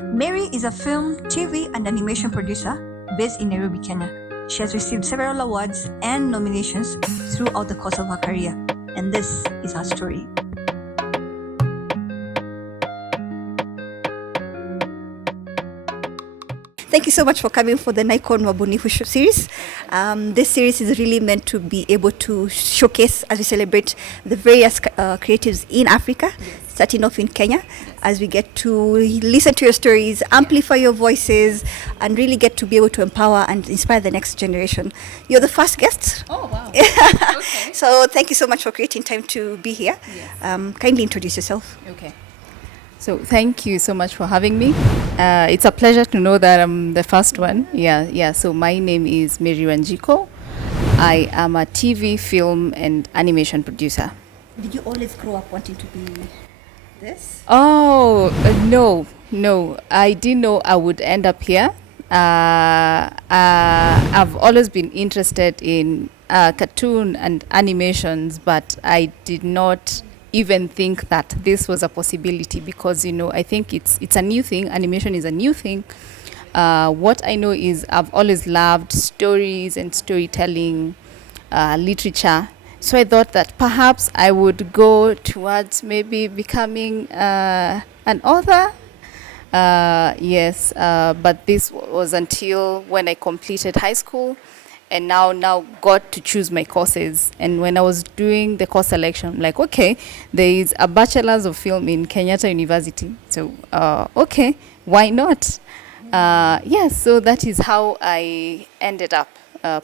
Mary is a film, TV, and animation producer based in Nairobi, Kenya. She has received several awards and nominations throughout the course of her career, and this is her story. Thank you so much for coming for the Naiccon Wabunifu series. This series is really meant to be able to showcase as we celebrate the various creatives in Africa, starting off in Kenya, as we get to listen to your stories, amplify your voices, and really get to be able to empower and inspire the next generation. You're the first guest. Oh, wow. Okay. So thank you so much for creating time to be here. Yes. Kindly introduce yourself. Okay. So thank you so much for having me. It's a pleasure to know that I'm the first one. Yeah. So my name is Mary Wanjiku. I am a TV, film, and animation producer. Did you always grow up wanting to be this? Oh, no. I didn't know I would end up here. I've always been interested in cartoon and animations, but I did not even think that this was a possibility because, I think it's a new thing. Animation is a new thing. What I know is I've always loved stories and storytelling, literature. So I thought that perhaps I would go towards maybe becoming an author. Yes, but this was until when I completed high school and now got to choose my courses. And when I was doing the course selection, I'm like, okay, there is a bachelor's of film in Kenyatta University. So, okay, why not? Yes, so that is how I ended up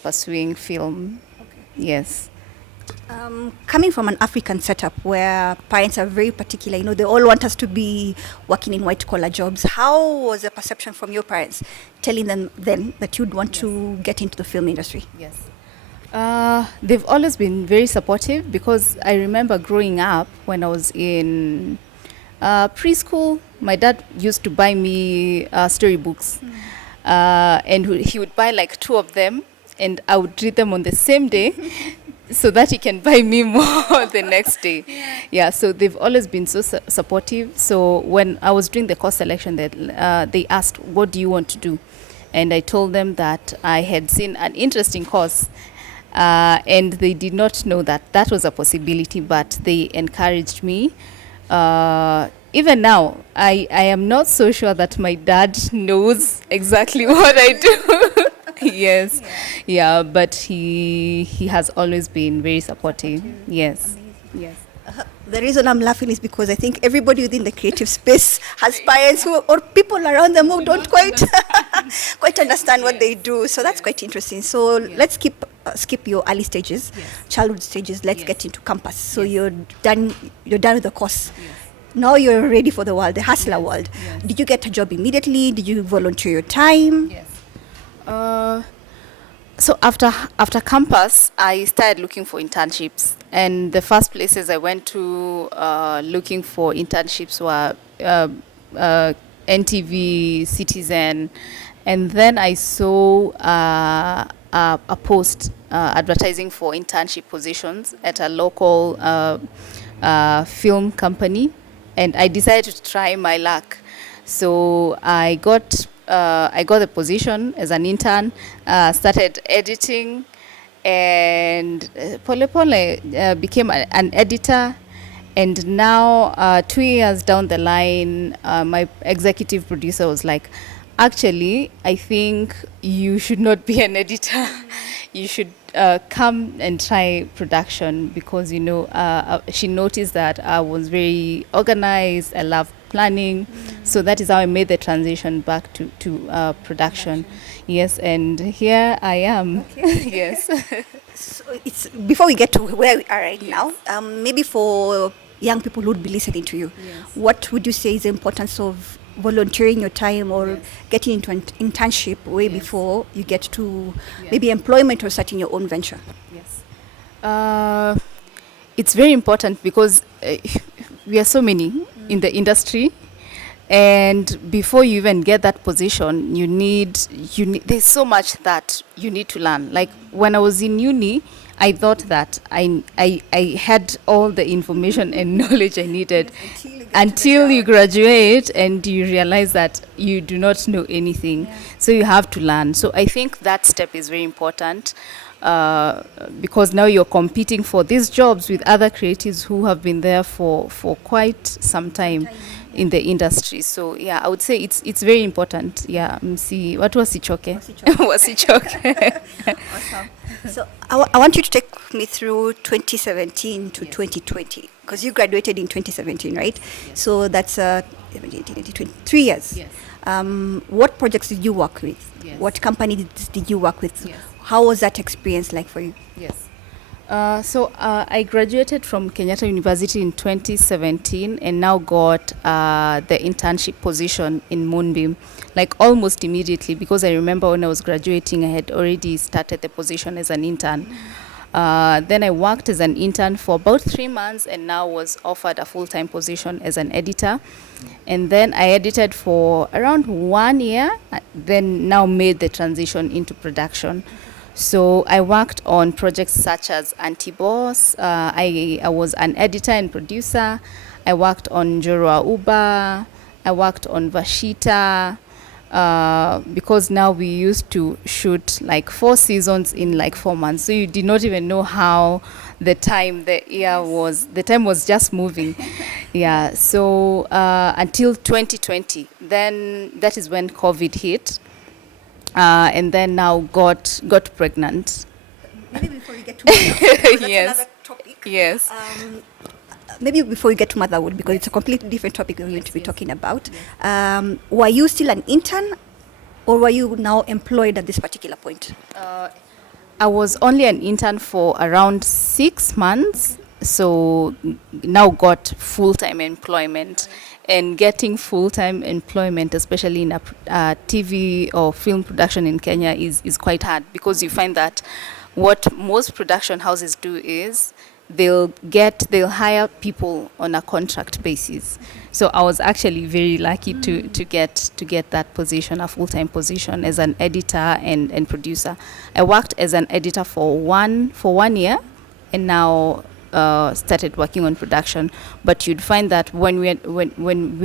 pursuing film. Okay. Yes. Coming from an African setup where parents are very particular, they all want us to be working in white-collar jobs. How was the perception from your parents telling them then that you'd want to get into the film industry? Yes. They've always been very supportive because I remember growing up when I was in preschool, my dad used to buy me storybooks. And he would buy like 2 of them and I would read them on the same day. So that he can buy me more the next day. Yeah, so they've always been so supportive. So when I was doing the course selection, they asked, what do you want to do? And I told them that I had seen an interesting course and they did not know that that was a possibility, but they encouraged me. Even now, I am not so sure that my dad knows exactly what I do. Yes. Yeah, but he has always been very supportive. Yes. Yes. The reason I'm laughing is because I think everybody within the creative space has parents or people around them who don't quite understand what they do. So that's quite interesting. So let's skip your early stages, childhood stages. Let's get into campus. So you're done with the course. Now you're ready for the world, the hustler world. Did you get a job immediately? Did you volunteer your time? Yes. So after campus, I started looking for internships, and the first places I went to looking for internships were NTV, Citizen, and then I saw a post advertising for internship positions at a local film company, and I decided to try my luck. So I got the position as an intern, started editing, and became an editor. And now, 2 years down the line, my executive producer was like, actually, I think you should not be an editor. You should come and try production because, she noticed that I was very organized. I love planning. So that is how I made the transition back to production. Yes, and here I am. Okay. Yes. So it's before we get to where we are right now, maybe for young people who would be listening to you, what would you say is the importance of volunteering your time or getting into an internship way before you get to maybe employment or starting your own venture? Yes. It's very important because we are so many in the industry, and before you even get that position, you need there's so much that you need to learn. Like when I was in uni, I thought that I had all the information and knowledge I needed until you graduate and you realize that you do not know anything. Yeah. So you have to learn. So I think that step is very important, because now you're competing for these jobs with other creatives who have been there for quite some time in the industry. So yeah, I would say it's very important. Yeah, see what was Sichoke? Wasichoke. Awesome. So I want you to take me through 2017 to 2020, because you graduated in 2017, right? So that's 3 years. Yes. What projects did you work with? Yes. What company did you work with? Yes. How was that experience like for you? Yes. So I graduated from Kenyatta University in 2017 and now got the internship position in Moonbeam, like almost immediately, because I remember when I was graduating, I had already started the position as an intern. Then I worked as an intern for about 3 months and now was offered a full-time position as an editor. And then I edited for around 1 year, then now made the transition into production. So I worked on projects such as Anti-Boss. I was an editor and producer. I worked on Jorua Uba. I worked on Vashita. Because now we used to shoot like 4 seasons in like 4 months. So you did not even know how the time was just moving. Yeah. So until 2020, then that is when COVID hit. And then now got pregnant. Maybe before we get to motherhood, that's Yes. another topic. Yes. Maybe before we get to motherhood, because it's a completely different topic we're going to be talking about. Were you still an intern, or were you now employed at this particular point? I was only an intern for around 6 months, so now got full-time employment. And getting full-time employment, especially in a TV or film production in Kenya, is quite hard, because you find that what most production houses do is they'll hire people on a contract basis. So I was actually very lucky to get that position, a full-time position as an editor and producer. I worked as an editor for one year, and now started working on production. But you'd find that when we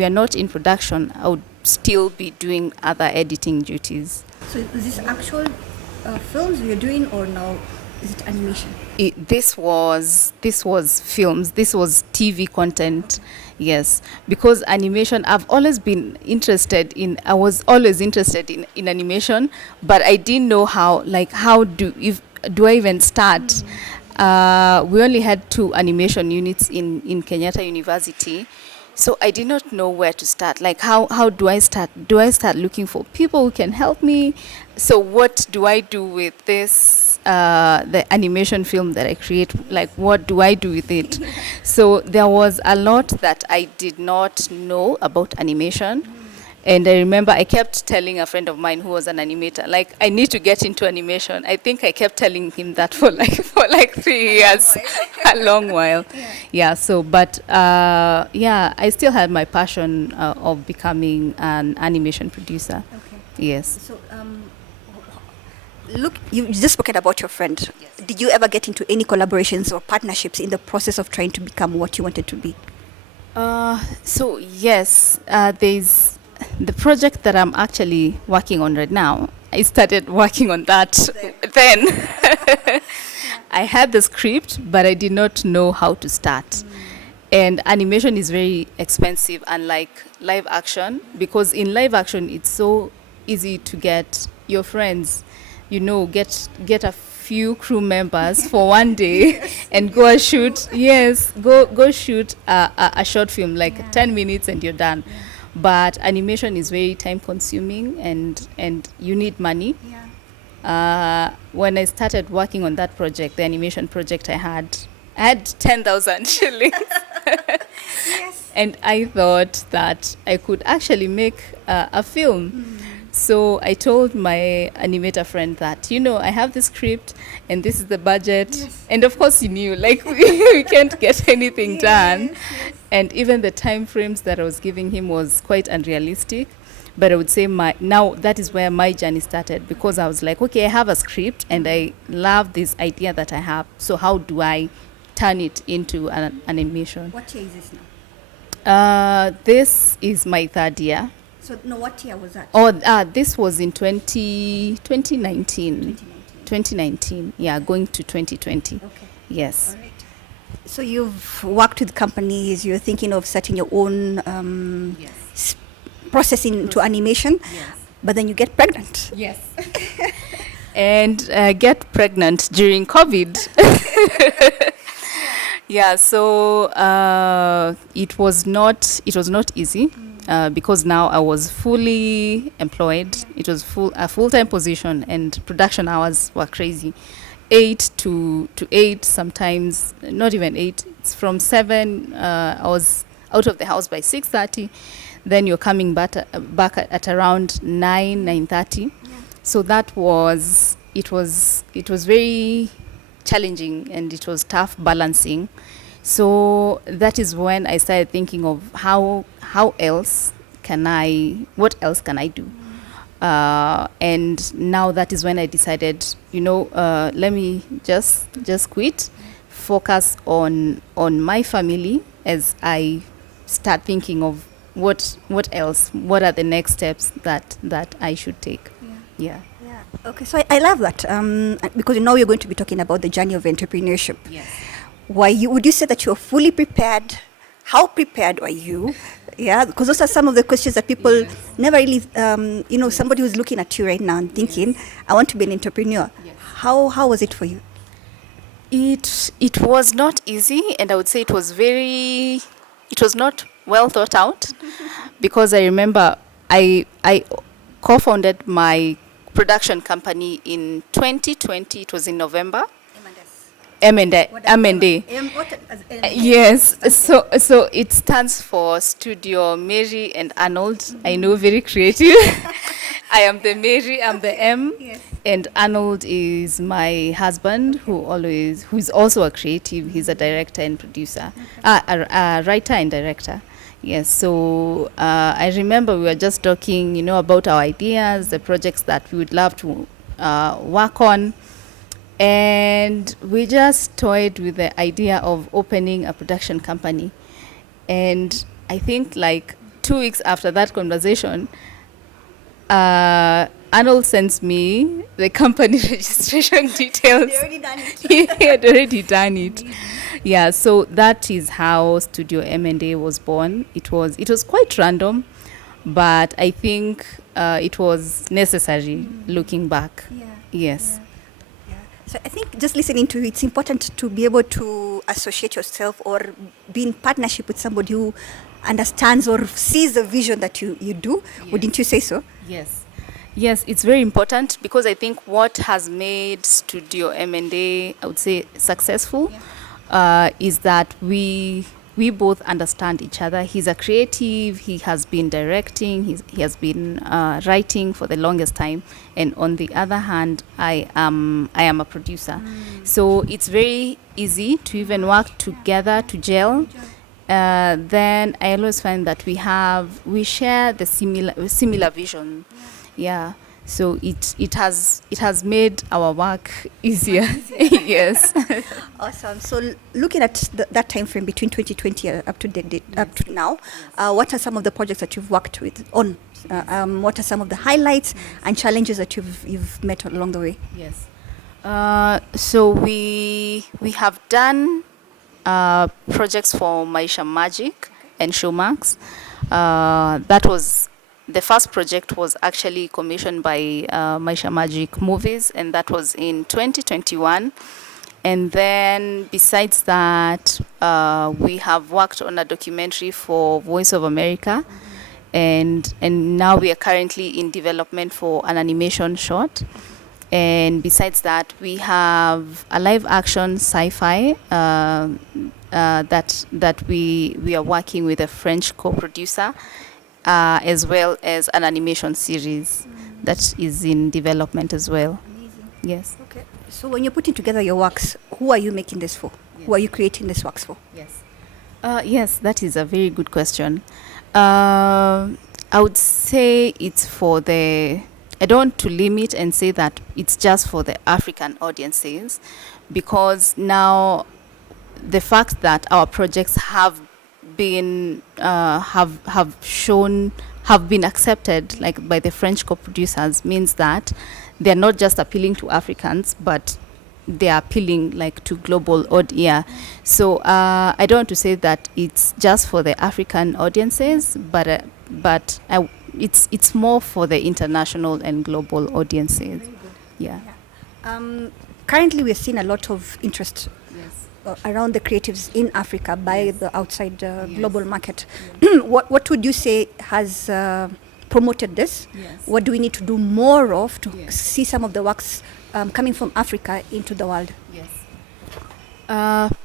are not in production, I would still be doing other editing duties. So is this actual films you're doing, or now is it animation? This was films. This was TV content. Yes, because animation, I was always interested in animation, but I didn't know how do I even start? We only had 2 animation units in Kenyatta University, so I did not know where to start. Like, how do I start? Do I start looking for people who can help me? So what do I do with this, the animation film that I create? Like, what do I do with it? So there was a lot that I did not know about animation. And I remember I kept telling a friend of mine who was an animator, like, I need to get into animation. I think I kept telling him that for like 3 years, a long while. Yeah. So, but I still had my passion of becoming an animation producer. Okay. Yes. So, look, you just spoken about your friend. Yes. Did you ever get into any collaborations or partnerships in the process of trying to become what you wanted to be? So yes, there's the project that I'm actually working on right now. I started working on that then. I had the script, but I did not know how to start. And animation is very expensive, unlike live action, because in live action it's so easy to get your friends, get a few crew members for one day and go shoot. Yes, go shoot a short film, like 10 minutes and you're done. But animation is very time consuming and you need money. When I started working on that project, the animation project, I had 10,000 shillings. Yes. And I thought that I could actually make a film. So I told my animator friend that, I have this script and this is the budget. Yes. And of course he knew, like, we can't get anything done. Yes. And even the time frames that I was giving him was quite unrealistic. But I would say now that is where my journey started, because I was like, okay, I have a script and I love this idea that I have. So how do I turn it into an animation? What year is this now? This is my third year. So, no, what year was that? Oh, this was in 2019. 2019, yeah, going to 2020. Okay. Yes. All right. So you've worked with companies, you're thinking of setting your own process into animation, but then you get pregnant. Yes. And get pregnant during COVID. Yeah, so it was not easy. Because now I was fully employed. It was a full-time position, and production hours were crazy. 8 to 8, sometimes not even 8. It's from 7. I was out of the house by 6:30. Then you're coming back at around 9:30. So that was it was very challenging, and it was tough balancing. So that is when I started thinking of what else can I do? And now that is when I decided, let me just quit, focus on my family as I start thinking of what else, what are the next steps that I should take. Yeah. Okay, so I love that, because now you're going to be talking about the journey of entrepreneurship. Yes. Would you say that you're fully prepared? How prepared are you? Yeah, because those are some of the questions that people never really, somebody who's looking at you right now and thinking, I want to be an entrepreneur. Yes. How was it for you? It was not easy, and I would say it was not well thought out, because I remember I co-founded my production company in 2020. It was in November. M&A. Yes. So it stands for Studio Mary and Arnold. I know, very creative. I am the Mary, I'm the M. Yes. And Arnold is my husband, who is also a creative. He's a director and producer, a writer and director. Yes. So I remember we were just talking, about our ideas, the projects that we would love to work on. And we just toyed with the idea of opening a production company. And I think like 2 weeks after that conversation, Arnold sends me the company registration details. They already done it. He had already done it. Yeah, so that is how Studio M&A was born. It was quite random, but I think it was necessary looking back. Yeah. Yes. Yeah. So I think just listening to you, it's important to be able to associate yourself or be in partnership with somebody who understands or sees the vision that you do. Yes. Wouldn't you say so? Yes. Yes, it's very important, because I think what has made Studio M&A, I would say, successful, is that we both understand each other. He's a creative. He has been directing. He has been writing for the longest time. And on the other hand, I am a producer. So it's very easy to even work together, to gel. Then I always find that we share the similar vision. Yeah. So it has made our work easier. Yes. Awesome. So looking at that time frame between 2020 up to now, what are some of the projects that you've worked on? What are some of the highlights and challenges that you've met along the way? Yes. So we have done projects for Maisha Magic and Showmax. That was the first project was actually commissioned by Maisha Magic Movies, and that was in 2021. And then besides that, we have worked on a documentary for Voice of America, and now we are currently in development for an animation short. And besides that, we have a live action sci-fi that we are working with a French co-producer, as well as an animation series that is in development as well. Amazing. Yes. Okay. So when you're putting together your works, who are you making this for? Yes. Who are you creating these works for? Yes. Yes, that is a very good question. I would say it's for the. I don't want to limit and say that it's just for the African audiences, because now the fact that our projects have been have been accepted like by the French co-producers means that they're not just appealing to Africans, but they are appealing like to global audience. So I don't want to say that it's just for the African audiences, but it's more for the international and global audiences. Yeah. Currently, we're seeing a lot of interest Yes. around the creatives in Africa by the outside global market. Yeah. What would you say has promoted this? Yes. What do we need to do more of to Yes. see some of the works coming from Africa into the world? Yes.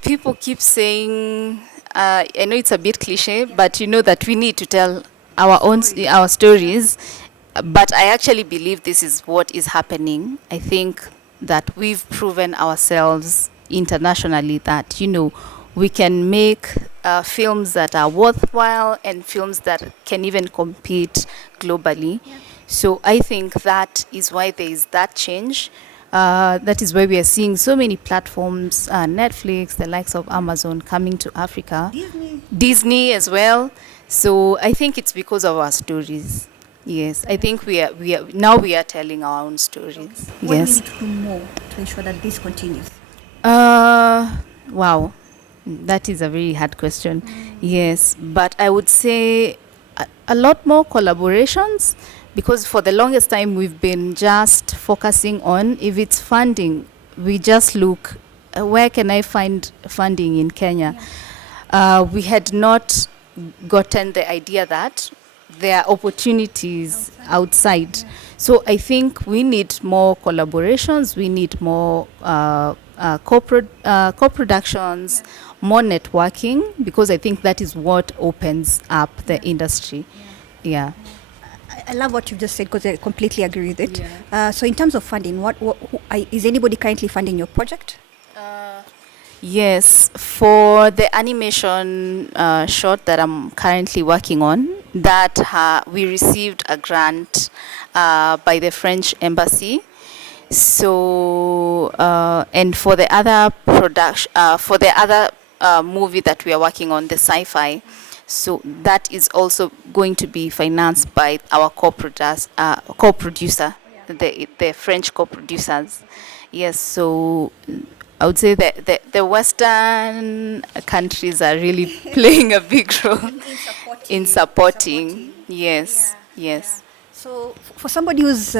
People keep saying, I know it's a bit cliche, but you know that we need to tell our stories. But I actually believe this is what is happening. I think that we've proven ourselves internationally that, we can make films that are worthwhile and films that can even compete globally. Yeah. So I think that is why there is that change. That is why we are seeing so many platforms, Netflix, the likes of Amazon coming to Africa, Disney as well. So I think it's because of our stories. Yes, I think we are telling our own stories. What Yes. do we need to do more to ensure that this continues? Wow, that is a very hard question. Yes, but I would say a lot more collaborations, because for the longest time we've been just focusing on, if it's funding, we just look, where can I find funding in Kenya? Yeah. We had not gotten the idea that there are opportunities outside. Yeah. So I think we need more collaborations, we need more co-productions, more networking, because I think that is what opens up the industry. Yeah. I love what you've just said, because I completely agree with it. Yeah. So in terms of funding, is anybody currently funding your project? Yes, for the animation short that I'm currently working on, that we received a grant by the French embassy. So and for the other movie that we are working on, the sci-fi, so that is also going to be financed by our co-producer, the French co-producers. Yes, so I would say that the Western countries are really playing a big role in supporting. Yes, yeah. Yes. Yeah. So for somebody who's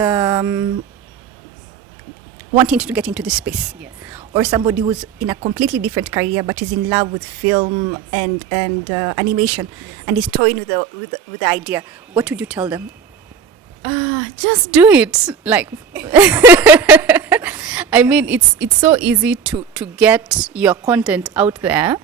wanting to get into this space, yes, or somebody who's in a completely different career but is in love with film, yes, and animation, yes, and is toying with the idea, what would you tell them? Just do it. Like, I mean, it's so easy to get your content out there,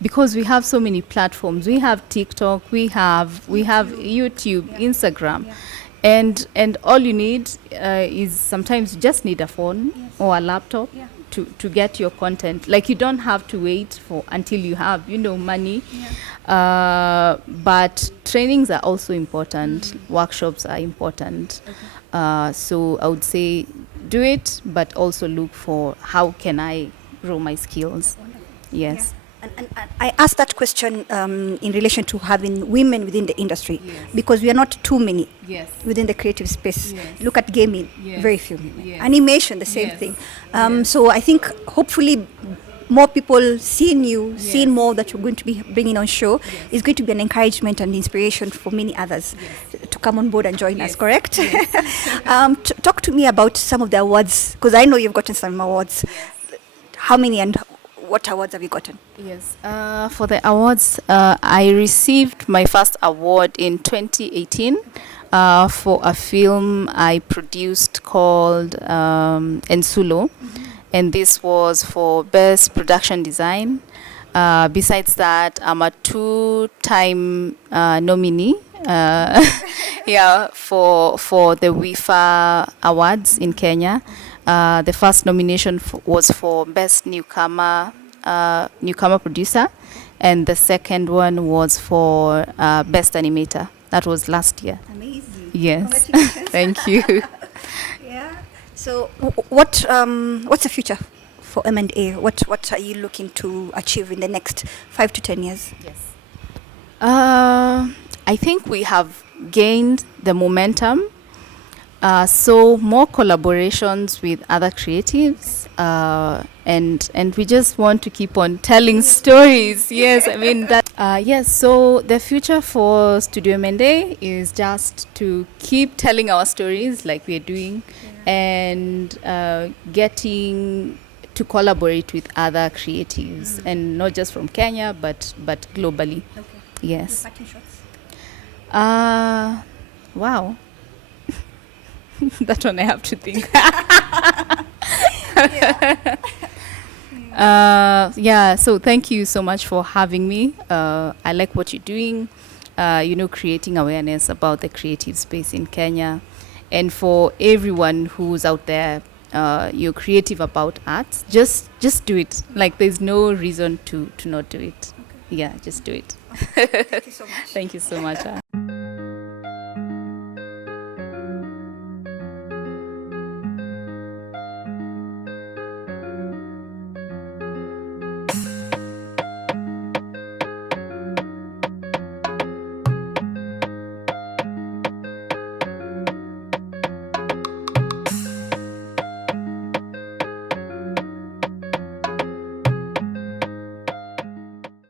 because we have so many platforms. We have TikTok, we have YouTube, yeah, Instagram, yeah, and all you need is, sometimes you just need a phone, yes, or a laptop, yeah, to get your content. Like, you don't have to wait until you have money. Yeah. But trainings are also important. Mm-hmm. Workshops are important. Okay. So I would say do it, but also look for, how can I grow my skills. Wonderful. Yes. Yeah. And I asked that question in relation to having women within the industry, yes, because we are not too many, yes, within the creative space. Yes. Look at gaming, yes, very few women. Yes. Animation, the same, yes, thing. Yes. So I think hopefully more people seeing you, yes, seeing more that you're going to be bringing on show, yes, is going to be an encouragement and inspiration for many others, yes, to come on board and join, yes, us, correct? Yes. Talk to me about some of the awards, because I know you've gotten some awards. Yes. How many and what awards have you gotten? Yes, for the awards, I received my first award in 2018 for a film I produced called Ensulo. Mm-hmm. And this was for Best Production Design. Besides that, I'm a 2-time nominee. Yeah, for the WIFA Awards in Kenya. The first nomination was for Best Newcomer Producer, and the second one was for Best Animator. That was last year. Amazing. Yes. Congratulations. Thank you. Yeah. So, what's the future for M&A? What are you looking to achieve in the next 5 to 10 years? Yes. I think we have gained the momentum. So more collaborations with other creatives, and we just want to keep on telling stories. Yes, I mean that. Yes, so the future for Studio Mende is just to keep telling our stories like we're doing, and getting to collaborate with other creatives, and not just from Kenya, but globally. Okay. Yes. Parting shots. Wow. That one I have to think. So thank you so much for having me. I like what you're doing, creating awareness about the creative space in Kenya. And for everyone who's out there, you're creative about art, just do it. Like, there's no reason to not do it. Okay. Yeah, just do it. Thank you so much. Thank you so much.